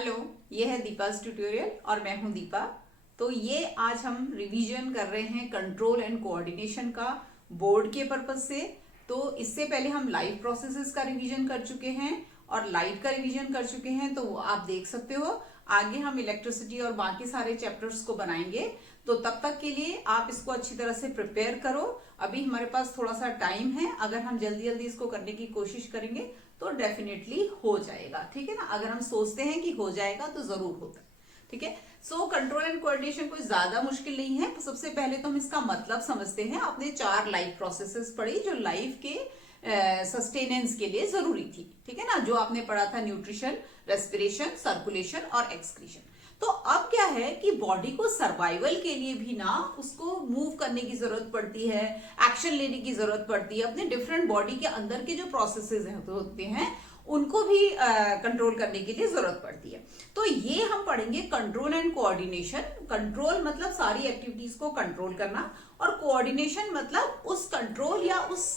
Hello, ये है दीपा's tutorial और मैं हूं दीपा। तो ये आज हम रिवीजन कर रहे हैं कंट्रोल एंड कोऑर्डिनेशन का बोर्ड के पर्पज से। तो इससे पहले हम लाइव प्रोसेसेस का रिवीजन कर चुके हैं और लाइट का रिवीजन कर चुके हैं, तो वो आप देख सकते हो। आगे हम इलेक्ट्रिसिटी और बाकी सारे चैप्टर्स को बनाएंगे, तो तब तक के लिए आप इसको अच्छी तरह से प्रिपेयर करो। अभी हमारे पास थोड़ा सा टाइम है, अगर हम जल्दी जल्दी इसको करने की कोशिश करेंगे तो डेफिनेटली हो जाएगा। ठीक है ना, अगर हम सोचते हैं कि हो जाएगा तो जरूर होगा। ठीक है। सो कंट्रोल एंड कोऑर्डिनेशन कोई ज्यादा मुश्किल नहीं है। तो सबसे पहले तो हम इसका मतलब समझते हैं। आपने 4 लाइफ प्रोसेसेस पढ़ी जो लाइफ के सस्टेनेंस के लिए जरूरी थी। ठीक है ना, जो आपने पढ़ा था न्यूट्रिशन, रेस्पिरेशन, सर्कुलेशन और एक्सक्रीशन। तो अब क्या है कि बॉडी को सर्वाइवल के लिए भी ना उसको मूव करने की जरूरत पड़ती है, एक्शन लेने की जरूरत पड़ती है। अपने डिफरेंट बॉडी के अंदर के जो प्रोसेसेस होते हैं उनको भी कंट्रोल करने के लिए जरूरत पड़ती है। तो ये हम पढ़ेंगे कंट्रोल एंड कोऑर्डिनेशन। कंट्रोल मतलब सारी एक्टिविटीज को कंट्रोल करना, और कोऑर्डिनेशन मतलब उस कंट्रोल या उस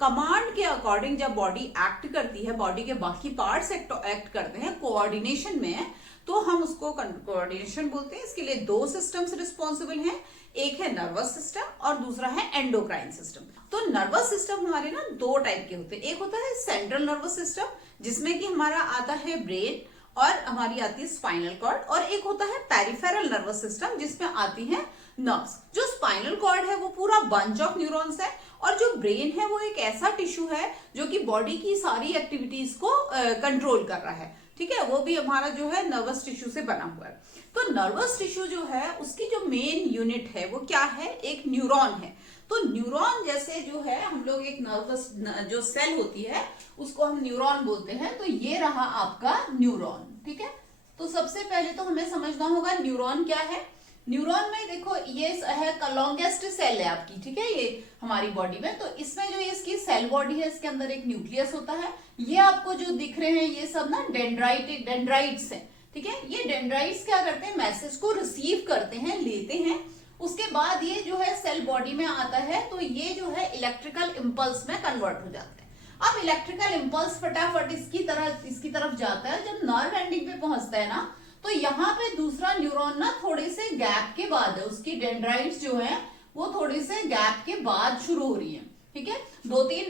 कमांड के अकॉर्डिंग जब बॉडी एक्ट करती है, बॉडी के बाकी पार्ट्स एक्ट करते हैं कोऑर्डिनेशन में, तो हम उसको कोऑर्डिनेशन बोलते हैं। इसके लिए 2 सिस्टम्स रिस्पॉन्सिबल हैं, एक है नर्वस सिस्टम और दूसरा है एंडोक्राइन सिस्टम। तो नर्वस सिस्टम हमारे ना 2 टाइप के होते हैं। एक होता है सेंट्रल नर्वस सिस्टम, जिसमें कि हमारा आता है ब्रेन और हमारी आती है स्पाइनल कॉर्ड, और एक होता है पेरिफेरल नर्वस सिस्टम, जिसमें आती है नर्व्स। जो स्पाइनल कॉर्ड है वो पूरा बंच ऑफ न्यूरॉन्स है, और जो ब्रेन है वो एक ऐसा टिश्यू है जो कि बॉडी की सारी एक्टिविटीज को कंट्रोल कर रहा है। ठीक है, वो भी हमारा जो है नर्वस टिश्यू से बना हुआ है। तो नर्वस टिश्यू जो है उसकी जो मेन यूनिट है वो क्या है, एक न्यूरॉन है। तो न्यूरॉन जैसे जो है हम लोग एक नर्वस जो सेल होती है उसको हम न्यूरॉन बोलते हैं। तो ये रहा आपका न्यूरॉन। ठीक है, तो सबसे पहले तो हमें समझना होगा न्यूरॉन क्या है। न्यूरॉन में देखो ये है लॉन्गेस्ट सेल है आपकी, ठीक है, ये हमारी बॉडी में। तो इसमें जो इसकी सेल बॉडी है, इसके अंदर एक न्यूक्लियस होता है। ये आपको जो दिख रहे हैं ये सब ना डेंड्राइट्स हैं। ठीक है, ये डेंड्राइट्स क्या करते हैं, मैसेज को रिसीव करते हैं, लेते हैं। उसके बाद ये जो है सेल बॉडी में आता है, तो ये जो है इलेक्ट्रिकल इंपल्स में कन्वर्ट हो जाता है। अब इलेक्ट्रिकल इंपल्स फटाफट इसकी तरफ जाता है। जब नर्व एंडिंग पे पहुंचता है ना, तो यहाँ पे दूसरा न्यूरॉन ना थोड़े से गैप के बाद है, उसकी डेंड्राइट्स जो है वो थोड़े से गैप के बाद शुरू हो रही है। ठीक है, 2-3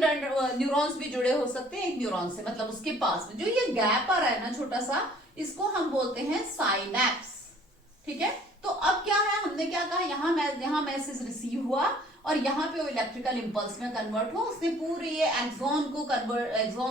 न्यूरॉन्स भी जुड़े हो सकते हैं एक न्यूरॉन से, मतलब उसके पास में जो ये गैप आ रहा है ना छोटा सा, इसको हम बोलते हैं साइनैप्स। ठीक है, तो अब क्या है, हमने क्या कहा, यहाँ मैसेज रिसीव हुआ और यहाँ पे वो इलेक्ट्रिकल इंपल्स में कन्वर्ट हुआ। उसने पूरे ये एक्सॉन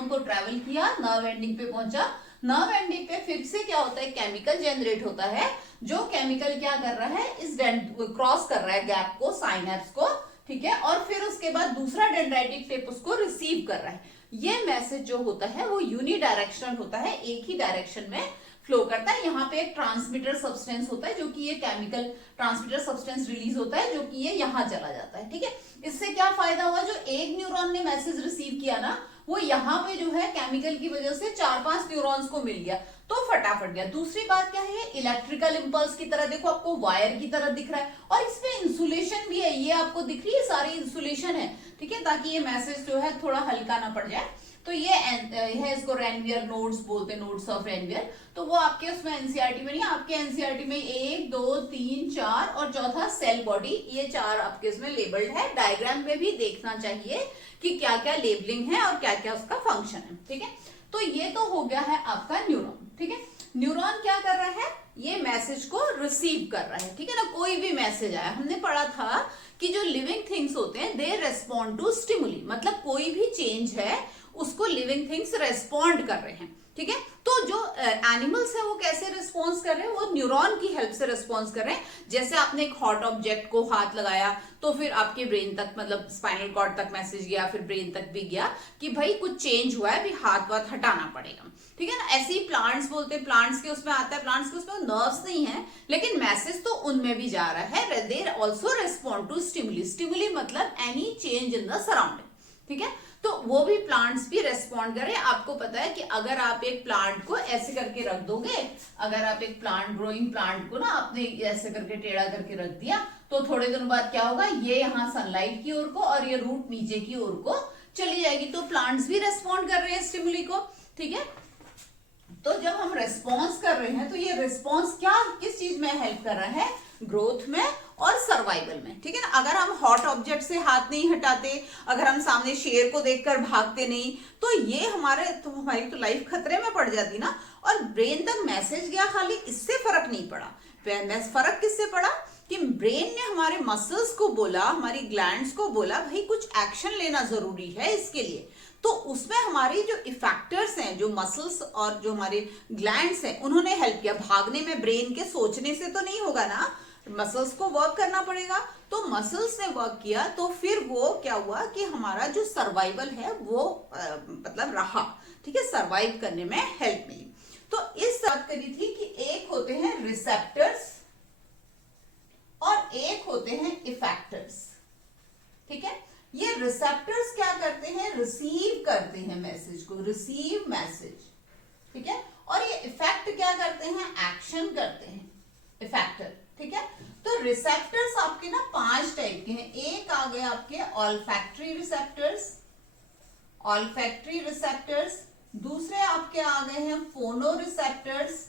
को ट्रेवल किया, नर्व एंडिंग पे पहुंचा। नर्व एंडिंग पे फिर से क्या होता है, केमिकल जनरेट होता है, जो केमिकल क्या कर रहा है, इस क्रॉस कर रहा है गैप को, साइनैप्स को। ठीक है, और फिर उसके बाद दूसरा डेंड्राइटिक टिप उसको रिसीव कर रहा है। ये मैसेज जो होता है वो यूनिडायरेक्शनल होता है, एक ही डायरेक्शन में फ्लो करता है। यहाँ पे एक ट्रांसमीटर सब्सटेंस होता है, जो कि ये केमिकल ट्रांसमीटर सब्सटेंस रिलीज होता है, जो कि ये यहाँ चला जाता है। ठीक है, इससे क्या फायदा हुआ, जो एक न्यूरॉन ने मैसेज रिसीव किया ना, वो यहाँ पे जो है केमिकल की वजह से 4-5 न्यूरॉन्स को मिल गया, तो फटाफट गया। दूसरी बात क्या है, इलेक्ट्रिकल इंपल्स की तरह देखो, आपको वायर की तरह दिख रहा है, और इसमें इंसुलेशन भी है, ये आपको दिख रही है, सारी इंसुलेशन है। ठीक है, ताकि ये मैसेज जो है थोड़ा हल्का ना पड़ जाए। तो ये है, इसको रेनवियर नोड्स बोलते हैं, नोड्स ऑफ रेनवियर। तो वो आपके उसमें एनसीईआरटी में नहीं, आपके एनसीईआरटी में 1, 2, 3, 4 और चौथा सेल बॉडी, ये 4 आपके इसमें लेबल्ड है। डायग्राम में भी देखना चाहिए कि क्या क्या लेबलिंग है और क्या क्या उसका फंक्शन है। ठीक है, तो ये तो हो गया है आपका न्यूरॉन। ठीक है, न्यूरॉन क्या कर रहा है, ये मैसेज को रिसीव कर रहा है। ठीक है ना, कोई भी मैसेज आया, हमने पढ़ा था कि जो लिविंग थिंग्स होते हैं दे रेस्पॉन्ड टू स्टिमुली, मतलब कोई भी चेंज है उसको लिविंग थिंग्स रेस्पॉन्ड कर रहे हैं। ठीक है, तो जो एनिमल्स है वो कैसे रिस्पॉन्स कर रहे हैं, वो न्यूरॉन की हेल्प से रिस्पॉन्स कर रहे हैं। जैसे आपने एक हॉट ऑब्जेक्ट को हाथ लगाया, तो फिर आपके ब्रेन तक, मतलब स्पाइनल कॉर्ड तक मैसेज गया, फिर ब्रेन तक भी गया कि भाई कुछ चेंज हुआ है, भी हाथ हटाना पड़ेगा। ठीक है ना, ऐसे ही प्लांट्स बोलते हैं, प्लांट्स के उसमें आता है, प्लांट्स के उसमें नर्व्स नहीं है, लेकिन मैसेज तो उनमें भी जा रहा है। They also respond to stimuli. Stimuli मतलब any change in the surrounding. ठीक है, तो वो भी प्लांट्स भी रेस्पॉन्ड करें। आपको पता है कि अगर आप एक प्लांट को ऐसे करके रख दोगे, अगर आप एक ग्रोइंग प्लांट को ना आपने ऐसे करके टेढ़ा करके रख दिया, तो थोड़े दिनों बाद क्या होगा, ये यहाँ सनलाइट की ओर को और ये रूट नीचे की ओर को चली जाएगी। तो प्लांट्स भी रेस्पॉन्ड कर रहे हैं स्टिमुली को। ठीक है, तो जब हम रेस्पॉन्स कर रहे हैं तो ये रिस्पॉन्स क्या किस चीज में हेल्प कर रहा है, ग्रोथ में और सर्वाइवल में, ठीक है ना। अगर हम हॉट ऑब्जेक्ट से हाथ नहीं हटाते, अगर हम सामने शेर को देखकर भागते नहीं, तो ये हमारी तो लाइफ खतरे में पड़ जाती ना। और ब्रेन तक मैसेज गया, खाली इससे फर्क नहीं पड़ा। फर्क किससे पड़ा कि ब्रेन ने हमारे मसल्स को बोला, हमारी ग्लैंड्स को बोला भाई कुछ एक्शन लेना जरूरी है इसके लिए। तो उसमें हमारी जो इफेक्टर्स हैं, जो मसल्स और जो हमारे ग्लैंड्स हैं, उन्होंने हेल्प किया। भागने में ब्रेन के सोचने से तो नहीं होगा ना, मसल्स को वर्क करना पड़ेगा। तो मसल्स ने वर्क किया, तो फिर वो क्या हुआ कि हमारा जो सर्वाइवल है वो मतलब रहा, ठीक है, सर्वाइव करने में हेल्प मिली। तो इस बात करी थी कि एक होते हैं रिसेप्टर्स और एक होते हैं इफेक्टर्स, ठीक है। ये रिसेप्टर्स क्या करते हैं, रिसीव करते हैं मैसेज को, रिसीव मैसेज, ठीक है। और ये इफेक्ट क्या करते हैं, एक्शन करते हैं, इफेक्टर, ठीक है। तो रिसेप्टर्स आपके ना 5 टाइप के हैं। एक आ गए आपके ऑल्फैक्टरी रिसेप्टर्स, ऑल्फैक्टरी रिसेप्टर्स। दूसरे आपके आ गए हैं फोनो रिसेप्टर्स,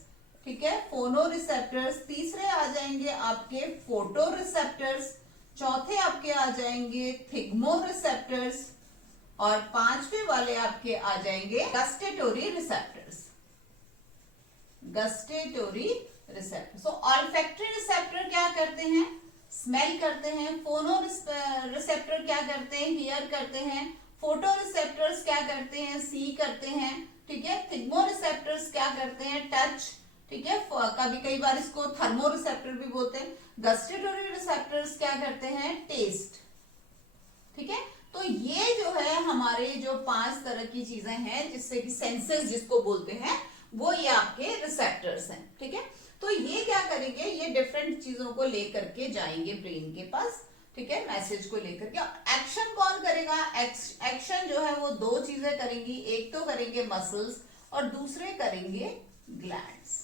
ठीक है, फोनो रिसेप्टर्स। तीसरे आ जाएंगे आपके फोटो रिसेप्टर्स। चौथे आपके आ जाएंगे थिग्मो रिसेप्टर्स। और 5वें वाले आपके आ जाएंगे गस्टेटोरी रिसेप्टर्स, गस्टेटोरी रिसेप्टर। सो ऑल्फैक्टरी रिसेप्टर क्या करते हैं, स्मेल करते हैं। फोनो रिसेप्टर क्या करते हैं, हियर करते हैं। फोटो रिसेप्टर्स क्या करते हैं, सी करते हैं, ठीक है। थिग्मो रिसेप्टर्स क्या करते हैं, टच, ठीक है। कभी कई बार इसको थर्मो रिसेप्टर भी बोलते हैं। गस्टेटोरी रिसेप्टर्स क्या करते हैं, टेस्ट, ठीक है। तो ये जो है हमारे जो 5 तरह की चीजें हैं, जिससे कि सेंसेस जिसको बोलते हैं, वो ये आपके रिसेप्टर्स हैं, ठीक है। तो ये क्या करेंगे, ये डिफरेंट चीजों को लेकर के जाएंगे ब्रेन के पास, ठीक है, मैसेज को लेकर के। एक्शन कौन करेगा, एक्शन जो है वो 2 चीजें करेंगी, एक तो करेंगे मसल्स और दूसरे करेंगे ग्लैंड्स,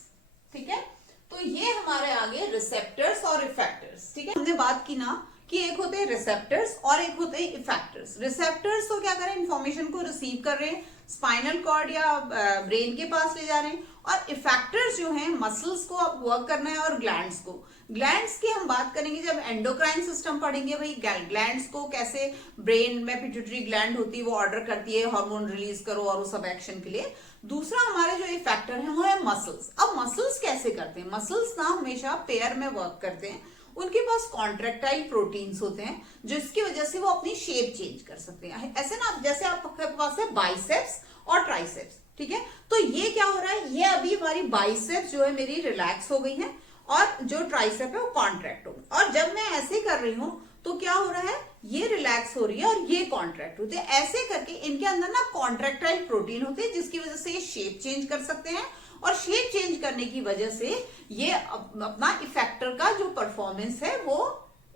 ठीक है। तो ये हमारे आगे रिसेप्टर्स और इफेक्टर्स, ठीक है। हमने बात की ना कि एक होते हैं रिसेप्टर्स और एक होते हैं इफेक्टर्स। रिसेप्टर्स तो क्या करें, इंफॉर्मेशन को रिसीव कर रहे हैं, स्पाइनल कॉर्ड या ब्रेन के पास ले जा रहे हैं। और इफेक्टर्स जो हैं, मसल्स को अब वर्क करना है और ग्लैंड्स को। ग्लैंड्स की हम बात करेंगे जब एंडोक्राइन सिस्टम पढ़ेंगे, भाई ग्लैंड्स को कैसे, ब्रेन में पिट्यूटरी ग्लैंड होती है, वो ऑर्डर करती है हार्मोन रिलीज करो और वो सब एक्शन के लिए। दूसरा हमारे जो इफेक्टर है वो है मसल्स। अब मसल्स कैसे करते हैं, मसल्स ना हमेशा पेयर में वर्क करते हैं। उनके पास कॉन्ट्रेक्टाइल प्रोटीन्स होते हैं, जिसकी वजह से वो अपनी शेप चेंज कर सकते हैं। ऐसे ना, जैसे आपके पास है बाइसेप्स और ट्राइसेप्स, ठीक है। तो ये क्या हो रहा है, ये अभी हमारी बाइसेप्स जो है मेरी रिलैक्स हो गई है और जो ट्राइसेप है वो कॉन्ट्रैक्ट हो गई। और जब मैं ऐसे कर रही हूं तो क्या हो रहा है, ये रिलैक्स हो रही है और ये कॉन्ट्रैक्ट होते हैं। ऐसे करके इनके अंदर ना कॉन्ट्रैक्टाइल प्रोटीन होते हैं, जिसकी वजह से ये शेप चेंज कर सकते हैं। और शेप चेंज करने की वजह से ये अपना इफेक्टर का जो परफॉर्मेंस है वो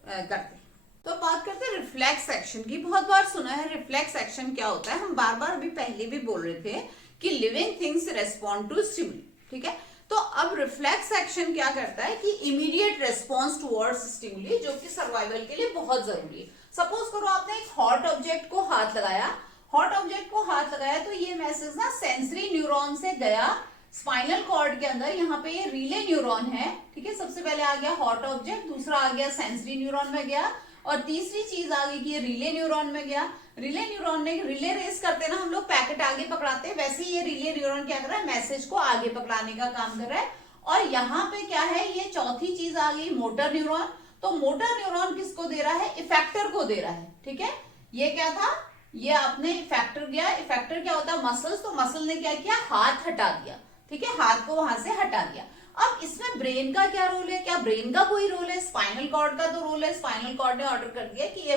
करते हैं। तो बात करते हैं रिफ्लेक्स एक्शन की। बहुत बार सुना है रिफ्लेक्स एक्शन क्या होता है, हम बार बार अभी पहले भी बोल रहे थे कि living things respond to stimuli, ठीक है। तो अब रिफ्लेक्स एक्शन क्या करता है कि इमीडिएट रेस्पॉन्स टुवर्ड्स स्टिमुली, जो कि सर्वाइवल के लिए बहुत जरूरी है। सपोज करो आपने एक हॉट ऑब्जेक्ट को हाथ लगाया, हॉट ऑब्जेक्ट को हाथ लगाया, तो ये मैसेज ना सेंसरी न्यूरॉन से गया स्पाइनल कॉर्ड के अंदर। यहाँ पे ये रिले न्यूरॉन है, ठीक है। सबसे पहले आ गया हॉट ऑब्जेक्ट, दूसरा आ गया सेंसरी न्यूरॉन में गया, और तीसरी चीज आ गई कि ये रिले न्यूरॉन में गया। रिले न्यूरॉन ने रिले रेस करते ना हम लोग, पैकेट आगे पकड़ाते हैं, वैसे ही ये रिले न्यूरॉन क्या कर रहा है, मैसेज को आगे पकड़ाने का काम कर रहा है। और यहाँ पे क्या है, ये चौथी चीज आ गई मोटर न्यूरॉन। तो मोटर न्यूरॉन किसको दे रहा है, इफेक्टर को दे रहा है, ठीक है। ये क्या था, ये आपने इफेक्टर गया, इफेक्टर क्या होता है, मसल्स। तो मसल ने क्या किया, हाथ हटा दिया, ठीक है, हाथ को वहां से हटा दिया। अब इसमें ब्रेन का क्या रोल है, क्या ब्रेन का कोई रोल है, स्पाइनल कॉर्ड का तो रोल है। स्पाइनल कॉर्ड ने ऑर्डर कर दिया कि ये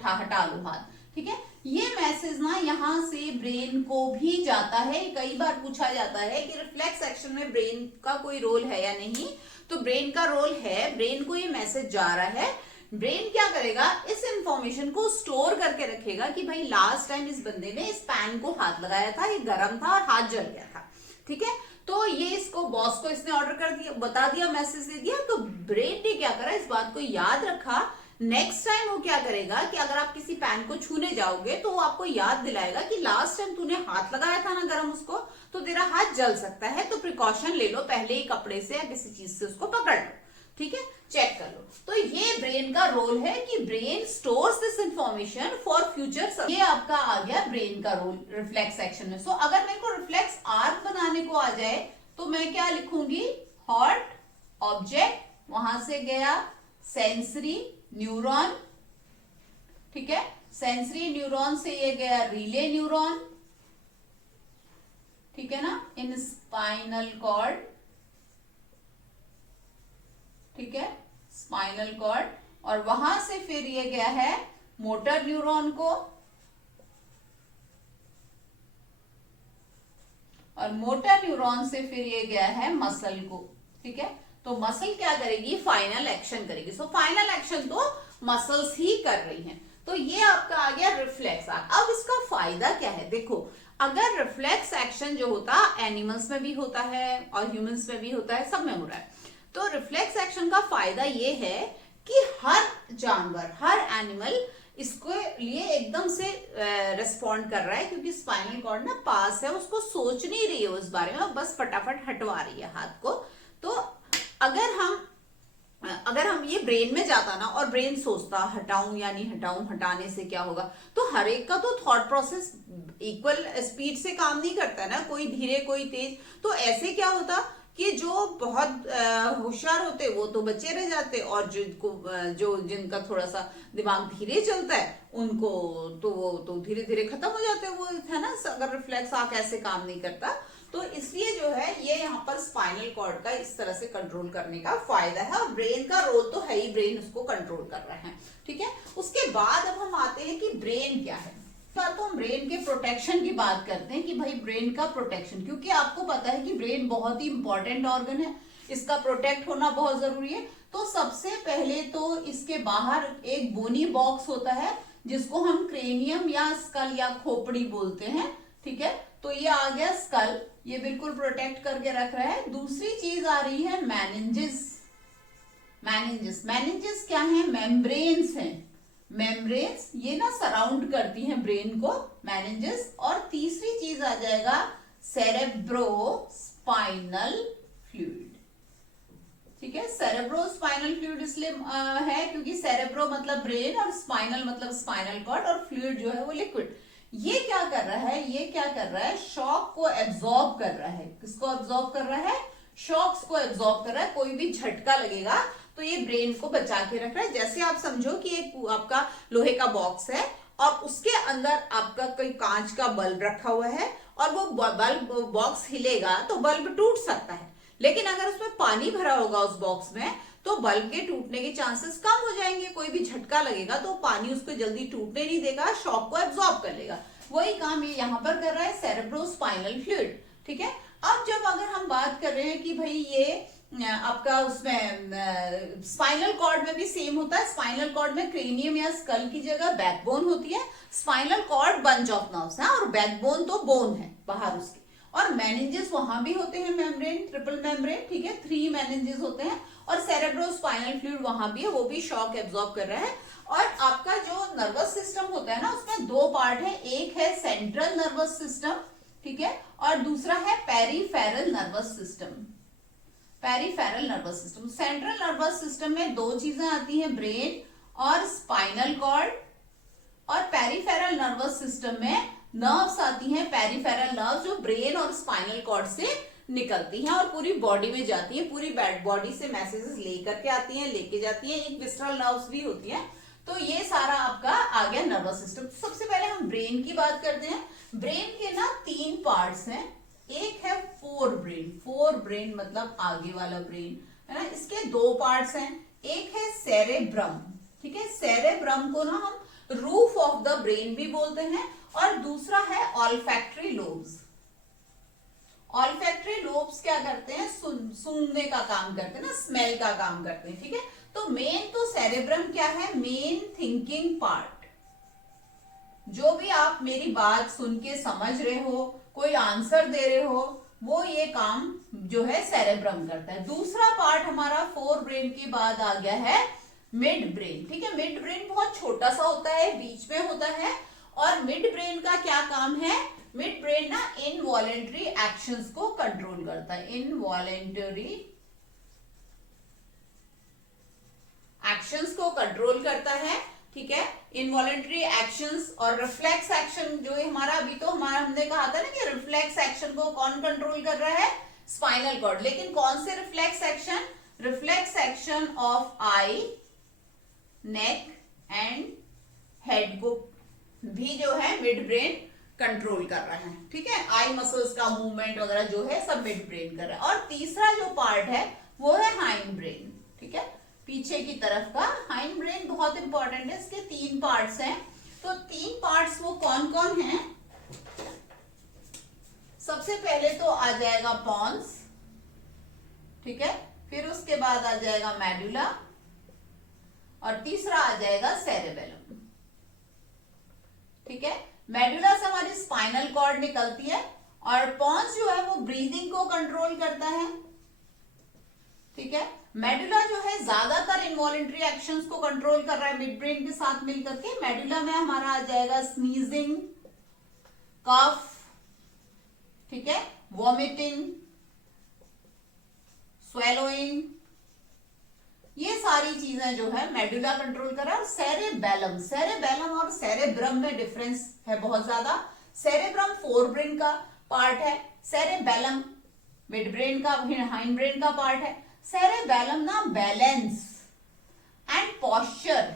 हटा लो हाथ, ठीक है। ये मैसेज ना यहाँ से ब्रेन को भी जाता है। कई बार पूछा जाता है कि रिफ्लेक्स एक्शन में ब्रेन का कोई रोल है या नहीं, तो ब्रेन का रोल है। ब्रेन को ये मैसेज जा रहा है, ब्रेन क्या करेगा, इस इंफॉर्मेशन को स्टोर करके रखेगा कि भाई लास्ट टाइम इस बंदे ने इस पैन को हाथ लगाया था, ये गर्म था और हाथ जल गया था, ठीक है। तो ये इसको बॉस को इसने ऑर्डर कर दिया, बता दिया, मैसेज दे दिया। तो ब्रेन ने क्या करा, इस बात को याद रखा नेक्स्ट टाइम वो क्या करेगा कि अगर आप किसी पैन को छूने जाओगे तो वो आपको याद दिलाएगा कि लास्ट टाइम तूने हाथ लगाया था ना गरम उसको, तो तेरा हाथ जल सकता है, तो प्रिकॉशन ले लो, पहले ही कपड़े से या किसी चीज से उसको पकड़ लो, ठीक है, चेक कर लो। तो ये ब्रेन का रोल है कि brain stores this information for future. ये आपका आ गया ब्रेन का रोल रिफ्लेक्स एक्शन में। सो अगर मेरे को रिफ्लेक्स आर्क बनाने को आ जाए तो मैं क्या लिखूंगी, हॉट ऑब्जेक्ट, वहां से गया सेंसरी न्यूरॉन, ठीक है, सेंसरी न्यूरॉन से ये गया रिले न्यूरॉन, ठीक है ना, इन स्पाइनल कॉर्ड, ठीक है, स्पाइनल कॉर्ड, और वहां से फिर ये गया है मोटर न्यूरॉन को, और मोटर न्यूरॉन से फिर ये गया है मसल को, ठीक है। तो मसल क्या करेगी, फाइनल एक्शन करेगी। सो फाइनल एक्शन तो मसल्स ही कर रही हैं। तो ये आपका आ गया रिफ्लेक्स आर्क। अब इसका फायदा क्या है, देखो, अगर रिफ्लेक्स एक्शन जो होता एनिमल्स में भी होता है और ह्यूमंस में भी होता है, सब में हो रहा है, तो रिफ्लेक्स एक्शन का फायदा ये है कि हर जानवर, हर एनिमल इसको लिए एकदम से रिस्पॉन्ड कर रहा है, क्योंकि स्पाइनल कॉर्ड ना पास है, उसको सोच नहीं रही है उस बारे में, बस फटाफट हटवा रही है हाथ को। तो अगर हम ये ब्रेन में जाता ना और ब्रेन सोचता हटाऊं या नहीं हटाऊं, हटाने से क्या होगा, तो हर एक का तो थॉट प्रोसेस इक्वल स्पीड से काम नहीं करता है ना, कोई धीरे कोई तेज। तो ऐसे क्या होता कि जो बहुत होशियार होते वो तो बचे रह जाते, और जिनका थोड़ा सा दिमाग धीरे चलता है उनको तो वो तो धीरे धीरे खत्म हो जाते हैं, वो है ना, अगर रिफ्लेक्स आर्क ऐसे काम नहीं करता। तो इसलिए जो है ये यहाँ पर स्पाइनल कॉर्ड का इस तरह से कंट्रोल करने का फायदा है, और ब्रेन का रोल तो है ही, ब्रेन उसको कंट्रोल कर रहा है, ठीक है। उसके बाद अब हम आते हैं कि ब्रेन क्या है। तो हम ब्रेन के प्रोटेक्शन की बात करते हैं कि भाई ब्रेन का प्रोटेक्शन, क्योंकि आपको पता है कि ब्रेन बहुत ही इंपॉर्टेंट ऑर्गन है, इसका प्रोटेक्ट होना बहुत जरूरी है। तो सबसे पहले तो इसके बाहर एक बोनी बॉक्स होता है जिसको हम क्रेनियम या स्कल या खोपड़ी बोलते हैं, ठीक है। तो ये आ गया स्कल, ये बिल्कुल प्रोटेक्ट करके रख रहा है। दूसरी चीज आ रही है मेनिंजेस। मेनिंजेस क्या है, मेम्ब्रेन्स हैं, मेम्ब्रेन्स ये ना सराउंड करती हैं ब्रेन को, मेनिंजेस। और तीसरी चीज आ जाएगा सेरेब्रो स्पाइनल फ्लूइड, ठीक है। सेरेब्रो स्पाइनल फ्लूइड इसलिए है क्योंकि सेरेब्रो मतलब ब्रेन और स्पाइनल मतलब स्पाइनल कॉर्ड, और फ्लूइड जो है वो लिक्विड। ये क्या कर रहा है, ये क्या कर रहा है, शॉक को एब्जॉर्ब कर रहा है। किसको एब्जॉर्ब कर रहा है, शॉक्स को एब्जॉर्ब कर रहा है। कोई भी झटका लगेगा तो ये ब्रेन को बचा के रख रहा है। जैसे आप समझो कि एक आपका लोहे का बॉक्स है और उसके अंदर आपका कोई कांच का बल्ब रखा हुआ है, और वो बल्ब बॉक्स हिलेगा तो बल्ब टूट सकता है, लेकिन अगर उसमें पानी भरा होगा उस बॉक्स में तो बल्ब के टूटने के चांसेस कम हो जाएंगे। कोई भी झटका लगेगा तो पानी उसको जल्दी टूटने नहीं देगा, शॉक को एब्जॉर्ब कर लेगा। वही काम ये यहाँ पर कर रहा है सेरेब्रोस्पाइनल फ्लूइड, ठीक है। अब जब अगर हम बात कर रहे हैं कि भाई ये आपका उसमें स्पाइनल कॉर्ड में भी सेम होता है। स्पाइनल कॉर्ड में क्रेनियम या स्कल की जगह बैकबोन होती है। Spinal cord bunch of nerves है, और बैकबोन तो बोन है बाहर उसकी। और मेनिंजेस वहां भी होते हैं, मेम्ब्रेन, ट्रिपल मेम्ब्रेन, ठीक है, 3 मेनिंजेस होते हैं। और सेरेब्रोस्पाइनल फ्लूइड वहां भी है, वो भी शॉक एब्जॉर्ब कर रहा है। और आपका जो नर्वस सिस्टम होता है ना, उसमें 2 पार्ट है, एक है सेंट्रल नर्वस सिस्टम, ठीक है, और दूसरा है peripheral nervous system. Peripheral nervous system, central nervous system में 2 चीजें आती हैं, ब्रेन और स्पाइनल कॉर्ड। और पेरिफेरल नर्वस सिस्टम में नर्व्स आती हैं, पेरिफेरल नर्व्स, जो ब्रेन और स्पाइनल कॉर्ड से निकलती हैं और पूरी बॉडी में जाती है, पूरी बॉडी से मैसेजेस लेकर के आती हैं, लेके जाती हैं। एक विस्ट्रल नर्व्स भी होती हैं। तो ये सारा आपका आ गया नर्वस सिस्टम। सबसे पहले हम ब्रेन की बात करते हैं। ब्रेन के ना 3 पार्ट्स हैं। एक है फोर ब्रेन मतलब आगे वाला ब्रेन है ना, इसके 2 पार्ट्स हैं। एक है सेरेब्रम, ठीक है, सेरेब्रम को ना हम रूफ ऑफ द ब्रेन भी बोलते हैं। और दूसरा है ऑल्फैक्टरी लोब्स। ऑल्फैक्टरी लोब्स क्या करते हैं, सूंघने का काम करते हैं ना, स्मेल का काम करते हैं, ठीक है। तो मेन तो सेरेब्रम क्या है, मेन थिंकिंग पार्ट। जो भी आप मेरी बात सुन के समझ रहे हो, कोई आंसर दे रहे हो, वो ये काम जो है सेरेब्रम करता है। दूसरा पार्ट हमारा फोर ब्रेन के बाद आ गया है मिड ब्रेन। ठीक है, मिड ब्रेन बहुत छोटा सा होता है, बीच में होता है। और मिड ब्रेन का क्या काम है? मिड ब्रेन ना इनवॉलेंटरी एक्शंस को कंट्रोल करता है, इनवॉलेंटरी एक्शंस को कंट्रोल करता है। ठीक है, इनवॉलेंटरी एक्शंस और रिफ्लेक्स एक्शन जो है हमारा, अभी तो हमने कहा था ना कि रिफ्लेक्स एक्शन को कौन कंट्रोल कर रहा है? Spinal cord. लेकिन कौन से reflex action? Reflex action of eye, neck and head को भी जो है मिड ब्रेन कंट्रोल कर रहा है। ठीक है, आई मसल्स का मूवमेंट वगैरह जो है सब मिड ब्रेन कर रहा है। और तीसरा जो पार्ट है वो है हाइंड ब्रेन। ठीक है, पीछे की तरफ का हाइंड ब्रेन बहुत इंपॉर्टेंट है। इसके 3 पार्ट्स हैं। तो 3 पार्ट्स वो कौन कौन हैं? सबसे पहले तो आ जाएगा पॉन्स। ठीक है, फिर उसके बाद आ जाएगा मेडुला और तीसरा आ जाएगा सेरेबेलम। ठीक है, मेडुला से हमारी स्पाइनल कॉर्ड निकलती है और पॉन्स जो है वो ब्रीदिंग को कंट्रोल करता है। ठीक है, मेडुला जो है ज्यादातर इनवॉलेंटरी एक्शंस को कंट्रोल कर रहा है मिड ब्रेन के साथ मिलकर के। मेडुला में हमारा आ जाएगा स्नीजिंग, कफ, ठीक है, वॉमिटिंग, स्वेलोइंग, ये सारी चीजें जो है मेडुला कंट्रोल कर रहा है। और सेरेबेलम, सेरेबेलम और सेरेब्रम में डिफरेंस है बहुत ज्यादा। सेरेब्रम फोर ब्रेन का पार्ट है, सेरेबेलम मिड ब्रेन का, हाइंड ब्रेन का पार्ट है। सेरेबेलम ना बैलेंस एंड पॉस्चर,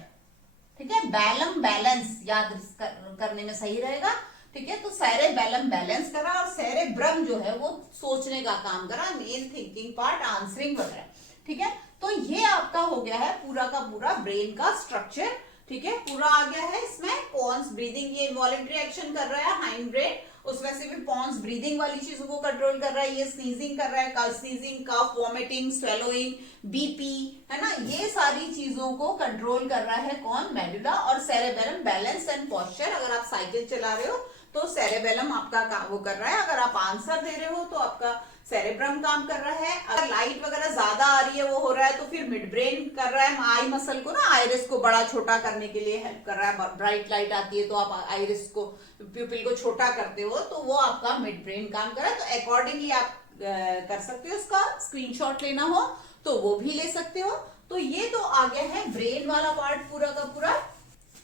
ठीक है, बैलम बैलेंस याद करने में सही रहेगा। ठीक है, तो सेरेबेलम बैलेंस करा और सेरेब्रम जो है वो सोचने का काम करा, मेन थिंकिंग पार्ट, आंसरिंग वगैरह। ठीक है, तो ये आपका हो गया है पूरा का पूरा ब्रेन का स्ट्रक्चर। ठीक है, पूरा आ गया है इसमें। पॉन्स ब्रीदिंग, ये इनवॉलेंटरी एक्शन कर रहा है हाइंड ब्रेन, उसमें से भी पॉन्स ब्रीदिंग वाली चीजों को कंट्रोल कर रहा है। ये स्नीजिंग कर रहा है, स्नीजिंग, कफ, वॉमिटिंग, स्वेलोइंग, बीपी, है ना, ये सारी चीजों को कंट्रोल कर रहा है कौन? मेडुला। और सेरेबेलम बैलेंस एंड पॉस्चर, अगर आप साइकिल चला रहे हो तो सेरेबेलम आपका काम वो कर रहा है। अगर आप आंसर दे रहे हो तो आपका सेरेब्रम काम कर रहा है। अगर लाइट वगैरह ज्यादा आ रही है वो हो रहा है तो फिर मिड ब्रेन कर रहा है। आई मसल को ना, आइरिस को बड़ा छोटा करने के लिए हेल्प कर रहा है। ब्राइट लाइट आती है तो आप आइरिस को, प्यूपिल को छोटा करते हो तो वो आपका मिड ब्रेन काम कर रहा है। तो अकॉर्डिंगली आप कर सकते हो, उसका स्क्रीनशॉट लेना हो तो वो भी ले सकते हो। तो ये तो आ गया है ब्रेन वाला पार्ट पूरा का पूरा।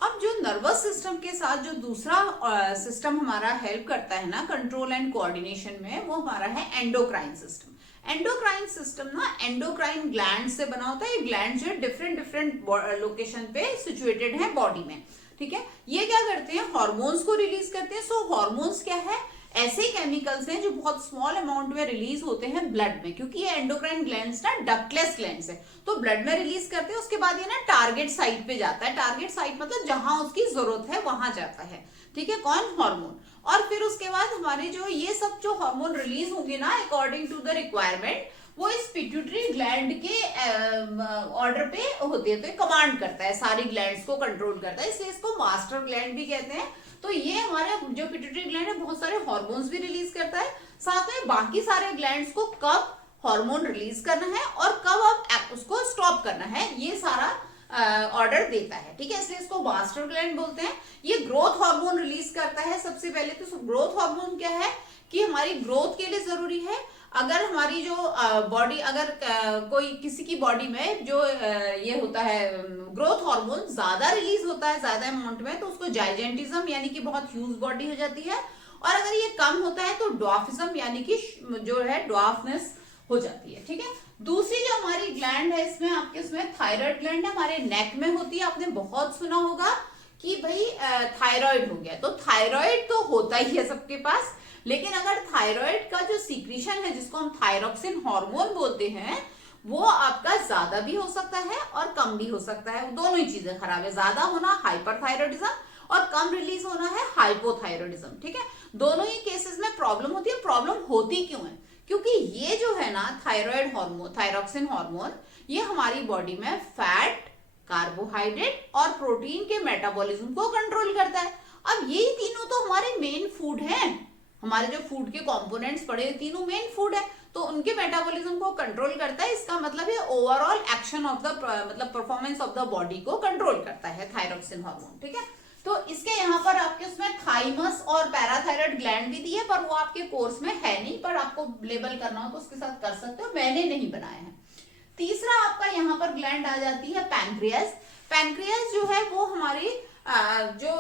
अब जो नर्वस सिस्टम के साथ जो दूसरा सिस्टम हमारा हेल्प करता है ना कंट्रोल एंड कोऑर्डिनेशन में, वो हमारा है एंडोक्राइन सिस्टम। एंडोक्राइन सिस्टम ना एंडोक्राइन ग्लैंड से बना होता है। ये ग्लैंड जो है डिफरेंट डिफरेंट लोकेशन पे सिचुएटेड है बॉडी में। ठीक है, ये क्या करते हैं? हार्मोन्स को रिलीज करते हैं। सो हार्मोन्स क्या है? ऐसे केमिकल्स हैं जो बहुत स्मॉल अमाउंट में रिलीज होते हैं ब्लड में, क्योंकि ये एंडोक्राइन ग्लैंड्स ना डक्टलेस ग्लैंड्स है तो ब्लड में रिलीज करते हैं। उसके बाद ये ना टारगेट साइट पे जाता है। टारगेट साइट मतलब जहां उसकी जरूरत है वहां जाता है। ठीक है, कौन? हार्मोन। और फिर उसके बाद हमारे जो ये सब जो हार्मोन रिलीज होंगे ना अकॉर्डिंग टू द रिक्वायरमेंट, वो इस पिट्यूटरी ग्लैंड के ऑर्डर पे होते हैं। तो ये कमांड करता है, सारी ग्लैंड्स को कंट्रोल करता है, इसलिए इसको मास्टर ग्लैंड भी कहते हैं। तो ये हमारा जो पिट्यूटरी ग्लैंड है बहुत सारे हार्मोन्स भी रिलीज करता है। साथ में बाकी सारे ग्लैंड्स को कब हार्मोन रिलीज करना है और कब आप उसको स्टॉप करना है, ये सारा ऑर्डर देता है। ठीक है, इसलिए इसको मास्टर ग्लैंड बोलते हैं। ये ग्रोथ हार्मोन रिलीज करता है। सबसे पहले तो ग्रोथ हार्मोन क्या है कि हमारी ग्रोथ के लिए जरूरी है। अगर हमारी जो बॉडी, अगर कोई किसी की बॉडी में जो ये होता है ग्रोथ हार्मोन ज्यादा रिलीज होता है ज्यादा अमाउंट में, तो उसको जाइजेंटिज्म यानी कि बहुत ह्यूज बॉडी हो जाती है। और अगर ये कम होता है तो ड्वार्फिज्म यानी कि जो है ड्वार्फनेस हो जाती है। ठीक है, दूसरी जो हमारी ग्लैंड है इसमें आपके, इसमें थायराइड ग्लैंड है, हमारे नेक में होती है। आपने बहुत सुना होगा कि भाई थायराइड हो गया, तो थायराइड तो होता ही है सबके पास। लेकिन अगर थायराइड का जो सीक्रेशन है जिसको हम थायरोक्सिन हार्मोन बोलते हैं, वो आपका ज्यादा भी हो सकता है और कम भी हो सकता है। दोनों ही चीजें खराब है, ज्यादा होना हाइपरथायरॉयडिज्म और कम रिलीज होना है हाइपोथायरॉयडिज्म। ठीक है, दोनों ही केसेस में प्रॉब्लम होती है। प्रॉब्लम होती क्यों है? क्योंकि ये जो है ना थायराइड हार्मोन, थायरोक्सिन हार्मोन, ये हमारी बॉडी में फैट, कार्बोहाइड्रेट और प्रोटीन के मेटाबॉलिज्म को कंट्रोल करता है। अब ये तीनों तो हमारे मेन फूड हैं, हमारे जो फूड के कंपोनेंट्स पड़े तीनों मेन फूड है। तो उनके मेटाबॉलिज्म को कंट्रोल करता है। इसका मतलब है ओवरऑल एक्शन ऑफ द मतलब परफॉर्मेंस ऑफ द बॉडी को कंट्रोल करता है थायरॉक्सिन हार्मोन, ठीक है। तो इसके यहाँ पर आपके उसमें थाइमस और पैराथायरॉइड ग्लैंड भी दी है, पर वो आपके कोर्स में है नहीं, पर आपको लेबल करना हो तो उसके साथ कर सकते हो, मैंने नहीं बनाया है। तीसरा आपका यहाँ पर ग्लैंड आ जाती है पैंक्रियास। पैंक्रियास जो है वो हमारी जो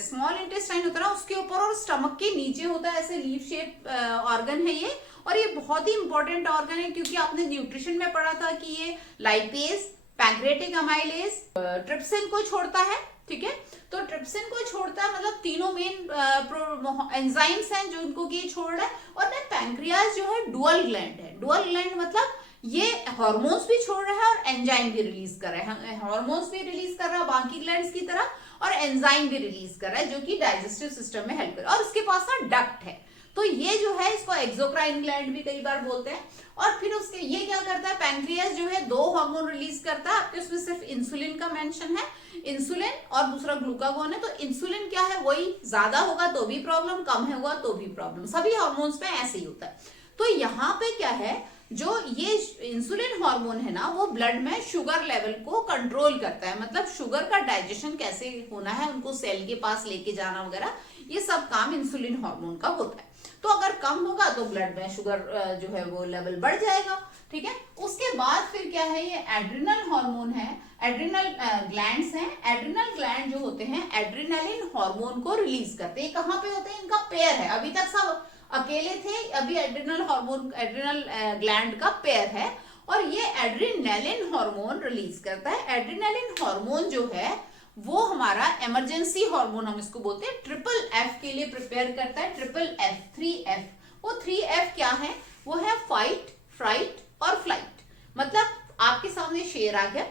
स्मॉल इंटेस्टाइन होता है ना उसके ऊपर और स्टमक के नीचे होता है, ऐसे लीफ शेप ऑर्गन है ये, और ये बहुत ही इंपॉर्टेंट ऑर्गन है क्योंकि आपने न्यूट्रिशन में पढ़ा था कि ये लाइपेज, पैंक्रियाटिक अमाइलेज, ट्रिप्सिन को छोड़ता है, ठीक है। तो ट्रिप्सिन को छोड़ता है, मतलब तीनों मेन एंजाइम्स हैं जो इनको ये छोड़ रहा है। और ना पैंक्रियास जो है डुअल ग्लैंड है। डुअल ग्लैंड मतलब ये हार्मोन्स भी छोड़ रहा है और एंजाइम भी रिलीज कर रहा है। हार्मोन्स भी रिलीज कर रहा है बाकी ग्लैंड्स की तरह, और एंजाइम भी रिलीज कर रहा है जो कि डाइजेस्टिव सिस्टम में हेल्प कर रहा है। और इसके पास ना डक्ट है, तो ये जो है इसको एक्सोक्राइन ग्लैंड भी कई बार बोलते हैं। और फिर उसके ये क्या करता है, पैंक्रियास जो है 2 हार्मोन रिलीज करता है। आपके उसमें सिर्फ इंसुलिन का मेंशन है, इंसुलिन और दूसरा ग्लूकागोन है। तो इंसुलिन क्या है, वही ज्यादा होगा तो भी प्रॉब्लम, कम होगा तो भी प्रॉब्लम, सभी हार्मोन्स में ऐसे ही होता है। तो यहाँ पे क्या है, जो ये इंसुलिन हार्मोन है ना वो ब्लड में शुगर लेवल को कंट्रोल करता है, मतलब शुगर का डाइजेशन कैसे होना है, उनको सेल के पास लेके जाना वगैरह, ये सब काम इंसुलिन हार्मोन का होता है। तो अगर कम होगा तो ब्लड में शुगर जो है वो लेवल बढ़ जाएगा, ठीक है। उसके बाद फिर क्या है, ये एड्रिनल हार्मोन है, एड्रिनल ग्लैंड्स हैं। एड्रिनल ग्लैंड जो होते हैं एड्रिनलिन हार्मोन को रिलीज करते हैं। कहाँ पे होते हैं, इनका पेयर है, अभी तक सब अकेले थे, अभी एड्रिनल हार्मोन, एड्रिनल ग्लैंड का पेयर है, और ये एड्रिनलिन हार्मोन रिलीज करता है। एड्रिनलिन हार्मोन जो है वो हमारा इमरजेंसी हार्मोन हम इसको बोलते हैं, ट्रिपल एफ के लिए प्रिपेयर करता है। Triple F, 3F। वो 3F क्या है, वो है फाइट, फ्राइट और फ्लाइट। मतलब आपके सामने शेर आ गया,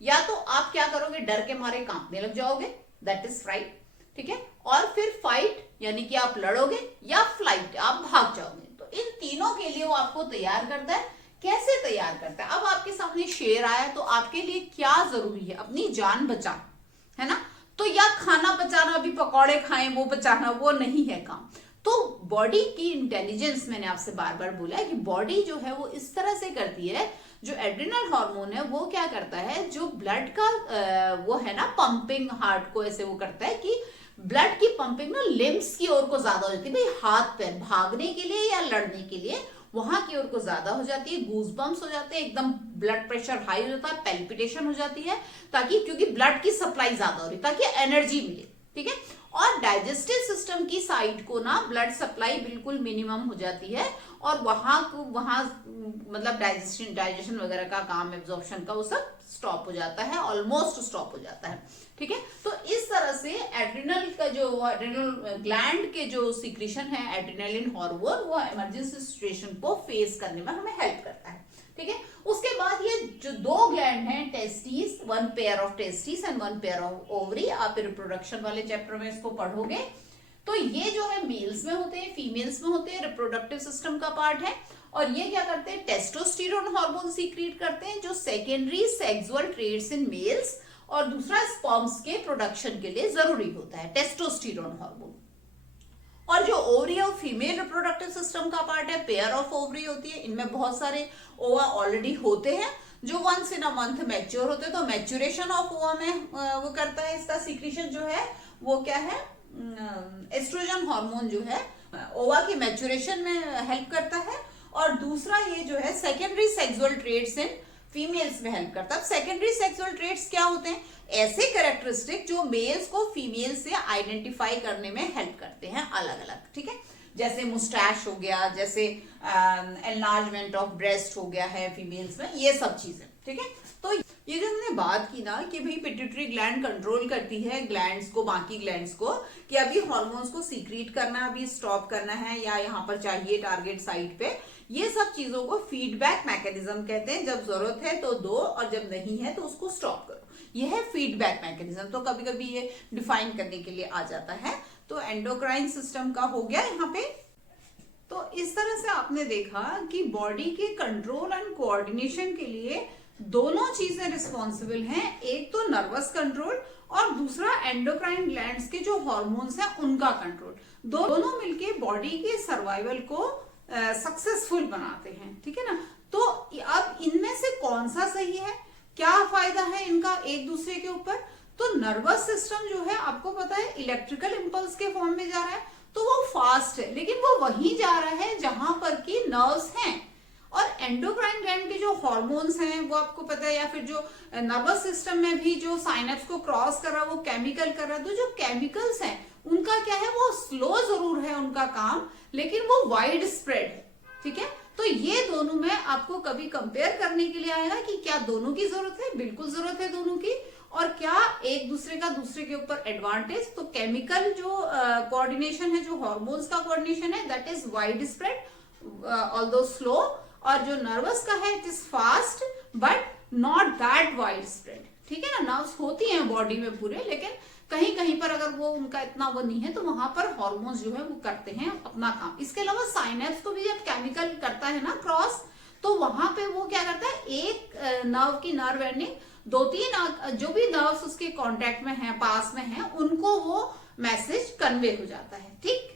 या तो आप क्या करोगे, डर के मारे कांपने लग जाओगे, दैट इज फ्राइट, ठीक है। और फिर फाइट यानी कि आप लड़ोगे, या फ्लाइट आप भाग जाओगे। तो इन तीनों के लिए वो आपको तैयार करता है। कैसे तैयार करता है, अब आपके सामने शेर आया तो आपके लिए क्या जरूरी है, अपनी जान बचाना है ना। तो या खाना बचाना, अभी पकौड़े खाएं वो बचाना, वो नहीं है काम। तो बॉडी की इंटेलिजेंस, मैंने आपसे बार बार बोला है कि बॉडी जो है वो इस तरह से करती है, जो एड्रिनल हार्मोन है वो क्या करता है, जो ब्लड का वो है ना पंपिंग, हार्ट को ऐसे वो करता है कि ब्लड की पंपिंग ना लिम्स की ओर को ज्यादा हो जाती है, भाई हाथ पैर भागने के लिए या लड़ने के लिए वहां की ओर को ज्यादा हो जाती है, गूज बम्स हो जाते हैं, एकदम ब्लड प्रेशर हाई हो जाता है, पैल्पिटेशन हो जाती है, ताकि क्योंकि ब्लड की सप्लाई ज्यादा हो रही है, ताकि एनर्जी मिले, ठीक है। और डाइजेस्टिव सिस्टम की साइड को ना ब्लड सप्लाई बिल्कुल मिनिमम हो जाती है, और वहां मतलब डाइजेशन वगैरह का काम, एब्जॉर्प्शन का, वो सब स्टॉप हो जाता है, ऑलमोस्ट स्टॉप हो जाता है, ठीक है। तो इस तरह से एड्रिनल का जो एड्रिनल ग्लैंड के जो सिक्रीशन है एड्रिनलिन हार्मोन, वो इमरजेंसी सिचुएशन को फेस करने में हमें हेल्प करता है, ठीक है। उसके बाद ये जो 2 ग्लैंड हैं, testis, 1 pair of testis and 1 pair of ovary, आप रिप्रोडक्शन वाले चैप्टर में इसको पढ़ोगे। तो ये जो है मेल्स में होते हैं, फीमेल्स में होते हैं, रिप्रोडक्टिव सिस्टम का पार्ट है। और ये क्या करते हैं, टेस्टोस्टेरोन हार्मोन सीक्रेट करते हैं, जो secondary sexual traits in males और दूसरा स्पर्म्स के प्रोडक्शन के लिए जरूरी होता है, टेस्टोस्टेरोन हार्मोन। और जो ओवरी और फीमेल रिप्रोडक्टिव सिस्टम का पार्ट है, पेयर ऑफ ओवरी होती है, इनमें बहुत सारे ओवा ऑलरेडी होते हैं जो once in a month mature होते हैं। तो मैच्योरेशन ऑफ ओवा में वो करता है, इसका सीक्रेशन जो है वो क्या है, एस्ट्रोजन हार्मोन जो है ओवा की मैच्योरेशन में हेल्प करता है। और दूसरा ये जो है secondary sexual traits in females में हेल्प करता है। सेकेंडरी सेक्सुअल ट्रेट्स क्या होते हैं, ऐसे कैरेक्टरिस्टिक जो मेल्स को फीमेल से आइडेंटिफाई करने में हेल्प करते हैं अलग अलग, ठीक है। जैसे मुस्टैश हो गया, जैसे एनलार्जमेंट ऑफ ब्रेस्ट हो गया है फीमेल्स में, ये सब चीजें, ठीक है। तो ये जो हमने बात की ना कि भाई पिट्यूटरी ग्लैंड कंट्रोल करती है ग्लैंड्स को, बाकी ग्लैंड्स को, कि अभी हार्मोन्स को सीक्रेट करना, अभी स्टॉप करना है, या यहाँ पर चाहिए टारगेट साइट पे, ये सब चीजों को फीडबैक मैकेनिज्म कहते हैं। जब जरूरत है तो दो, और जब नहीं है तो उसको स्टॉप करो, यह है फीडबैक मैकेनिज्म। तो कभी कभी ये डिफाइन करने के लिए आ जाता है। तो एंडोक्राइन सिस्टम का हो गया यहाँ पे। तो इस तरह से आपने देखा कि बॉडी के कंट्रोल एंड कोऑर्डिनेशन के लिए दोनों चीजें रिस्पॉन्सिबल हैं, एक तो नर्वस कंट्रोल और दूसरा एंडोक्राइन ग्लैंड्स के जो हार्मोन्स हैं उनका कंट्रोल। दोनों मिलके बॉडी के सर्वाइवल को सक्सेसफुल बनाते हैं, ठीक है ना। तो अब इनमें से कौन सा सही है, क्या फायदा है इनका एक दूसरे के ऊपर। तो नर्वस सिस्टम जो है आपको पता है इलेक्ट्रिकल इंपल्स के फॉर्म में जा रहा है, तो वो फास्ट है, लेकिन वो वहीं जा रहा है जहां पर कि नर्व्स हैं। और एंडोक्राइन ग्लैंड के जो हार्मोन्स हैं वो आपको पता है, या फिर जो नर्वस सिस्टम में भी जो साइनेप्स को क्रॉस कर रहा है वो केमिकल कर रहा है, तो जो केमिकल्स हैं उनका क्या है, वो स्लो जरूर है उनका काम, लेकिन वो वाइड स्प्रेड है, ठीक है। तो ये दोनों में आपको कभी कंपेयर करने के लिए आएगा कि क्या दोनों की जरूरत है, बिल्कुल जरूरत है दोनों की, और क्या एक दूसरे का दूसरे के ऊपर एडवांटेज। तो केमिकल जो कोऑर्डिनेशन है, जो हार्मोन्स का कोऑर्डिनेशन है, that is wide spread although slow, और जो नर्वस का है it is fast but not that wide spread, ठीक है ना। नर्व्स होती हैं बॉडी में पूरे, लेकिन कहीं कहीं पर अगर वो उनका इतना वो नहीं है तो वहां पर हार्मोन्स जो है वो करते हैं अपना काम। इसके अलावा साइनेप्स को भी जब केमिकल करता है ना क्रॉस, तो वहां पे वो क्या करता है, एक नर्व की नर्व एंडिंग दो तीन जो भी नर्व्स उसके कांटेक्ट में हैं, पास में हैं, उनको वो मैसेज कन्वे हो जाता है, ठीक।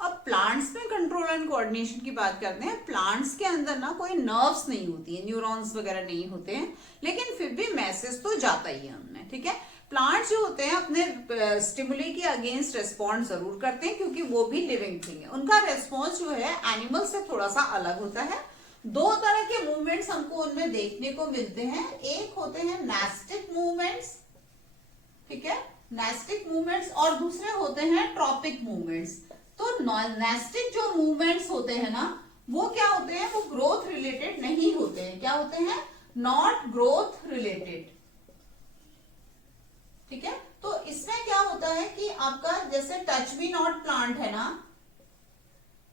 अब प्लांट्स में कंट्रोल एंड कोऑर्डिनेशन की बात करते हैं। प्लांट्स के अंदर ना कोई नर्व्स नहीं होती है, न्यूरॉन्स वगैरह नहीं होते हैं, लेकिन फिर भी मैसेज तो जाता ही है उनमें, ठीक है। प्लांट्स जो होते हैं अपने स्टिमुली के अगेंस्ट रेस्पॉन्ड जरूर करते हैं, क्योंकि वो भी लिविंग थिंग है। उनका रेस्पॉन्स जो है एनिमल से थोड़ा सा अलग होता है। दो तरह के मूवमेंट्स हमको उनमें देखने को मिलते हैं। एक होते हैं नेस्टिक मूवमेंट्स, ठीक है, नेस्टिक मूवमेंट्स, और दूसरे होते हैं ट्रॉपिक मूवमेंट्स। तो नेस्टिक जो मूवमेंट्स होते हैं ना, वो क्या होते हैं, वो ग्रोथ रिलेटेड नहीं होते हैं। क्या होते हैं, नॉट ग्रोथ रिलेटेड, ठीक है। तो इसमें क्या होता है कि आपका जैसे टच मी नॉट प्लांट है ना,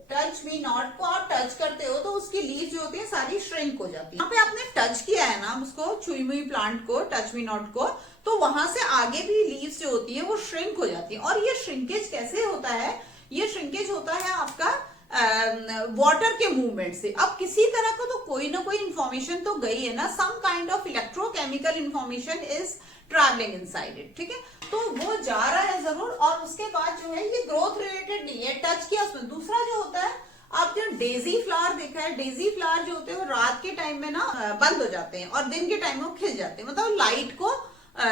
टच मी नॉट को आप टच करते हो तो उसकी लीव जो होती है सारी श्रिंक हो जाती है। यहाँ पे आपने टच किया है ना उसको, छुई मुई प्लांट को, टच मी नॉट को, तो वहां से आगे भी लीव्स जो होती है वो श्रिंक हो जाती है। और ये श्रिंकेज कैसे होता है, ये श्रिंकेज होता है आपका वाटर के मूवमेंट से। अब किसी तरह का तो कोई ना कोई इंफॉर्मेशन तो गई है ना, some kind of electrochemical information is travelling inside it, ठीक है। तो वो जा रहा है जरूर, और उसके बाद जो है ये ग्रोथ रिलेटेड नहीं है, टच किया उसमें। दूसरा जो होता है, आप जो डेजी फ्लावर देखा है, डेजी फ्लावर जो होते हैं वो रात के टाइम में ना बंद हो जाते हैं और दिन के टाइम में वो खिल जाते हैं, मतलब लाइट को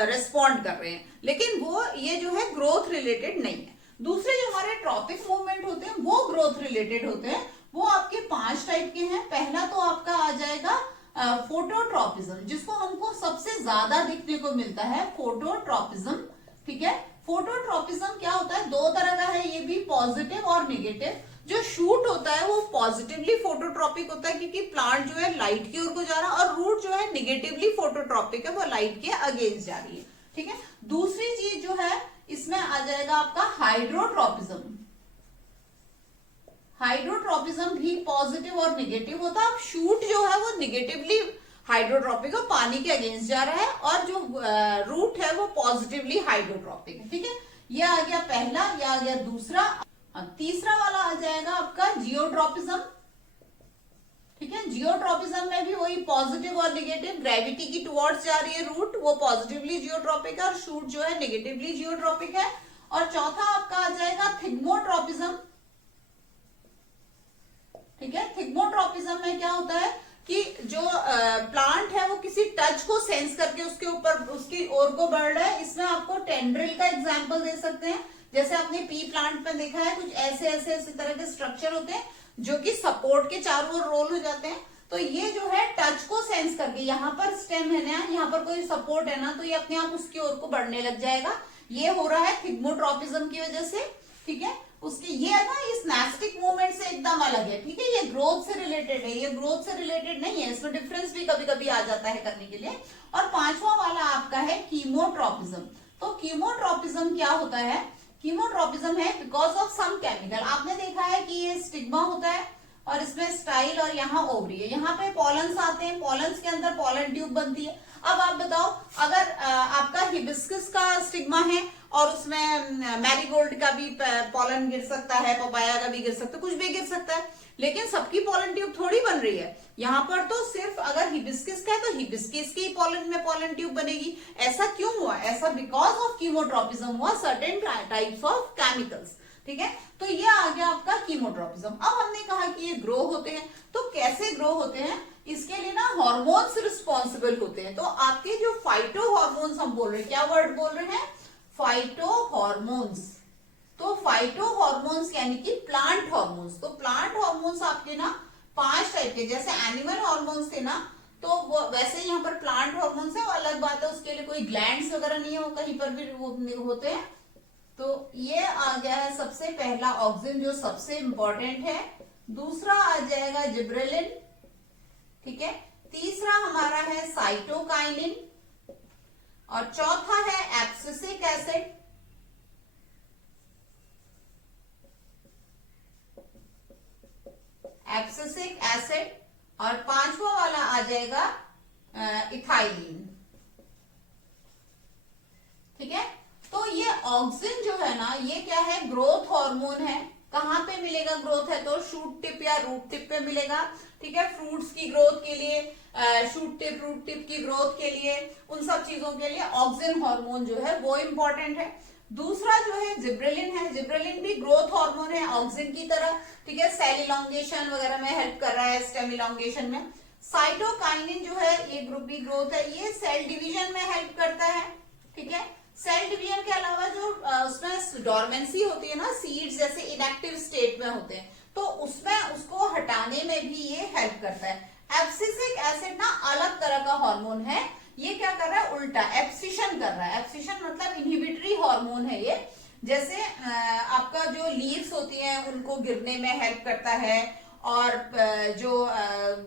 रिस्पॉन्ड कर रहे हैं, लेकिन वो ये जो है ग्रोथ रिलेटेड नहीं है। दूसरे जो हमारे ट्रॉपिक मूवमेंट होते हैं वो ग्रोथ रिलेटेड होते हैं। वो आपके 5 टाइप के हैं। पहला तो आपका आ जाएगा फोटोट्रॉपिज्म, जिसको हमको सबसे ज्यादा दिखने को मिलता है, फोटोट्रॉपिज्म, ठीक है। फोटोट्रॉपिज्म क्या होता है, दो तरह का है, ये भी पॉजिटिव और नेगेटिव। जो शूट होता है वो पॉजिटिवली फोटोट्रॉपिक होता है, क्योंकि प्लांट जो है लाइट की ओर को जा रहा है, और रूट जो है नेगेटिवली फोटोट्रॉपिक है, वो लाइट के अगेंस्ट जा रही है, ठीक है। दूसरी चीज जो है इसमें आ जाएगा आपका हाइड्रोट्रॉपिज्म। हाइड्रोट्रॉपिज्म भी पॉजिटिव और नेगेटिव होता है। अब शूट जो है वो नेगेटिवली हाइड्रोट्रॉपिक है, पानी के अगेंस्ट जा रहा है, और जो रूट है वो पॉजिटिवली हाइड्रोट्रॉपिक है, ठीक है। ये आ गया पहला, ये आ गया दूसरा। तीसरा वाला आ जाएगा आपका जियोट्रॉपिज्म, ठीक है। जियोट्रॉपिज्म में भी वही पॉजिटिव और नेगेटिव, ग्रेविटी की टुवर्ड्स जा रही है रूट, वो पॉजिटिवली जियोट्रॉपिक है, और शूट जो है नेगेटिवली जियोट्रॉपिक है। और चौथा आपका आ जाएगा थिग्मोट्रॉपिज्म, ठीक है। थिग्मोट्रॉपिज्म में क्या होता है कि जो प्लांट है वो किसी टच को सेंस करके उसके ऊपर उसकी ओर को बढ़ रहा है। इसमें आपको टेंड्रिल का एग्जांपल दे सकते हैं, जैसे आपने पी प्लांट में देखा है, कुछ ऐसे ऐसे ऐसे तरह के स्ट्रक्चर होते हैं जो कि सपोर्ट के चारों ओर रोल हो जाते हैं। तो ये जो है टच को सेंस करके, यहाँ पर स्टेम है ना, यहाँ पर कोई सपोर्ट है ना, तो ये अपने आप उसकी ओर को बढ़ने लग जाएगा। ये हो रहा है थिग्मोट्रॉपिज्म की वजह से, ठीक है। उसके ये है ना, इस नेस्टिक मूवमेंट से एकदम अलग है, ठीक है। ये ग्रोथ से रिलेटेड है, ये ग्रोथ से रिलेटेड नहीं है, इसमें डिफरेंस भी कभी कभी आ जाता है करने के लिए। और पांचवा वाला आपका है कीमोट्रॉपिज्म। तो कीमोट्रॉपिज्म क्या होता है, कीमोट्रॉपिज्म है बिकॉज ऑफ सम केमिकल। आपने देखा है कि ये स्टिग्मा होता है और इसमें स्टाइल, और यहाँ ओवरी है, यहाँ पे पॉलन्स आते हैं, पॉलन्स के अंदर पॉलन ट्यूब बनती है। अब आप बताओ, अगर आपका हिबिस्कस का स्टिग्मा है और उसमें मैरीगोल्ड का भी पॉलन गिर सकता है, पपाया का भी गिर सकता है, कुछ भी गिर सकता है, लेकिन सबकी पॉलन ट्यूब थोड़ी बन रही है। यहाँ पर तो सिर्फ अगर हिबिस्कस का है तो हिबिस्कस की पॉलन में पॉलन ट्यूब बनेगी। ऐसा क्यों हुआ, ऐसा बिकॉज ऑफ कीमोट्रॉपिज्म हुआ, सर्टेन टाइप्स ऑफ केमिकल्स, ठीक है। तो ये आ गया आपका कीमोट्रोपिज्म। अब हमने कहा कि ये ग्रो होते हैं, तो कैसे ग्रो होते हैं, इसके लिए ना हार्मोन्स रिस्पॉन्सिबल होते हैं। तो आपके जो फाइटो हार्मोन्स हम बोल रहे हैं, क्या वर्ड बोल रहे हैं, फाइटो हार्मोन्स। तो फाइटो हार्मोन्स यानी कि प्लांट हार्मोन्स। तो प्लांट हार्मोन्स आपके ना 5 टाइप के, जैसे एनिमल हार्मोन्स थे ना, तो वो वैसे यहाँ पर प्लांट हार्मोन्स है। वो अलग बात है, उसके लिए कोई ग्लैंड्स वगैरह नहीं है, वो कहीं पर भी होते हैं। तो ये आ गया है सबसे पहला ऑक्सिन, जो सबसे इंपॉर्टेंट है। दूसरा आ जाएगा जिब्रेलिन, ठीक है। तीसरा हमारा है साइटोकाइनिन, और चौथा है एब्सिसिक एसिड। एब्सिसिक एसिड, और पांचवा वाला आ जाएगा इथाइलिन, ठीक है। तो ये ऑक्सिन जो है ना, ये क्या है, ग्रोथ हार्मोन है। कहां पे मिलेगा ग्रोथ है, तो शूट टिप या रूट टिप पे मिलेगा, ठीक है। फ्रूट्स की ग्रोथ के लिए, शूट टिप, रूट टिप की ग्रोथ के लिए, उन सब चीजों के लिए ऑक्सिन हार्मोन जो है वो इंपॉर्टेंट है। दूसरा जो है जिब्रेलिन है। जिब्रेलिन भी ग्रोथ हार्मोन है ऑक्सिन की तरह, ठीक है। सेल इलॉन्गेशन वगैरह में हेल्प कर रहा है, स्टेम इलॉन्गेशन में। साइटोकाइनिन जो है, ये ग्रुप बी ग्रोथ है, ये सेल डिवीजन में हेल्प करता है, ठीक है। सेल डिवीजन के अलावा जो उसमें डोरमेंसी होती है ना, सीड्स जैसे इनएक्टिव स्टेट में होते हैं, तो उसमें उसको हटाने में भी ये हेल्प करता है। एब्सिसिक एसिड ना अलग तरह का हार्मोन है, ये क्या कर रहा है, उल्टा एब्सिशन कर रहा है। एब्सिशन मतलब इनहिबिटरी हार्मोन है ये। जैसे आपका जो लीव्स होती हैं उनको गिरने में हेल्प करता है, और जो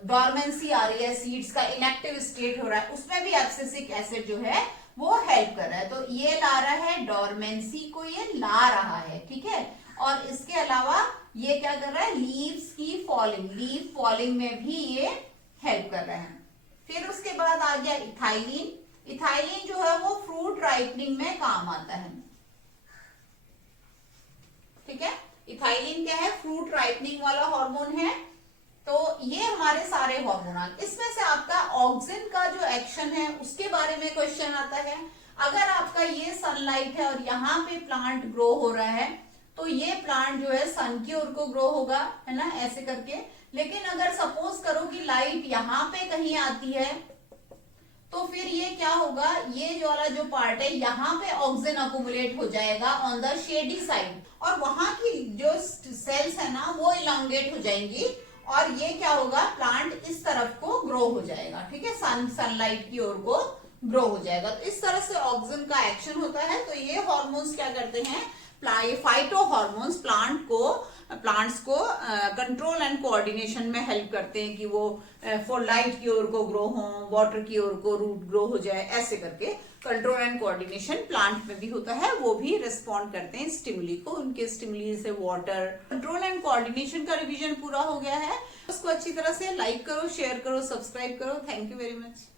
डोरमेंसी आ रही है, सीड्स का इनएक्टिव स्टेट हो रहा है, उसमें भी एब्सिसिक एसिड जो है वो हेल्प कर रहा है। तो ये ला रहा है डोरमेंसी को, ये ला रहा है, ठीक है। और इसके अलावा ये क्या कर रहा है, लीव्स की फॉलिंग, लीव फॉलिंग में भी ये हेल्प कर रहा है। फिर उसके बाद आ गया इथाइलिन। इथाइलिन जो है वो फ्रूट राइपनिंग में काम आता है, ठीक है। इथाइलिन क्या है, फ्रूट राइपनिंग वाला हार्मोन है। तो ये हमारे सारे हार्मोन। इसमें से आपका ऑक्सिन का जो एक्शन है उसके बारे में क्वेश्चन आता है। अगर आपका ये सनलाइट है और यहाँ पे प्लांट ग्रो हो रहा है, तो ये प्लांट जो है सन की ओर को ग्रो होगा, है ना, ऐसे करके। लेकिन अगर सपोज करो कि लाइट यहाँ पे कहीं आती है, तो फिर ये क्या होगा, ये जो वाला जो पार्ट है, यहाँ पे ऑक्सिन अकुमुलेट हो जाएगा ऑन द शेडी साइड, और वहां की जो सेल्स है ना वो इलांगेट हो जाएंगी, और ये क्या होगा, प्लांट इस तरफ को ग्रो हो जाएगा, ठीक है, सनलाइट की ओर को ग्रो हो जाएगा। तो इस तरह से ऑक्सिन का एक्शन होता है। तो ये हार्मोन्स क्या करते हैं, फाइटो हार्मोन्स प्लांट्स को कंट्रोल एंड कोऑर्डिनेशन में हेल्प करते हैं, कि वो फॉर लाइट की ओर को ग्रो हो, वाटर की ओर को रूट ग्रो हो जाए, ऐसे करके कंट्रोल एंड कोऑर्डिनेशन प्लांट में भी होता है। वो भी रिस्पॉन्ड करते हैं स्टिमुली को, उनके स्टिमुली से वाटर। कंट्रोल एंड कोऑर्डिनेशन का रिवीजन पूरा हो गया है। उसको अच्छी तरह से लाइक करो, शेयर करो, सब्सक्राइब करो। Thank you very much.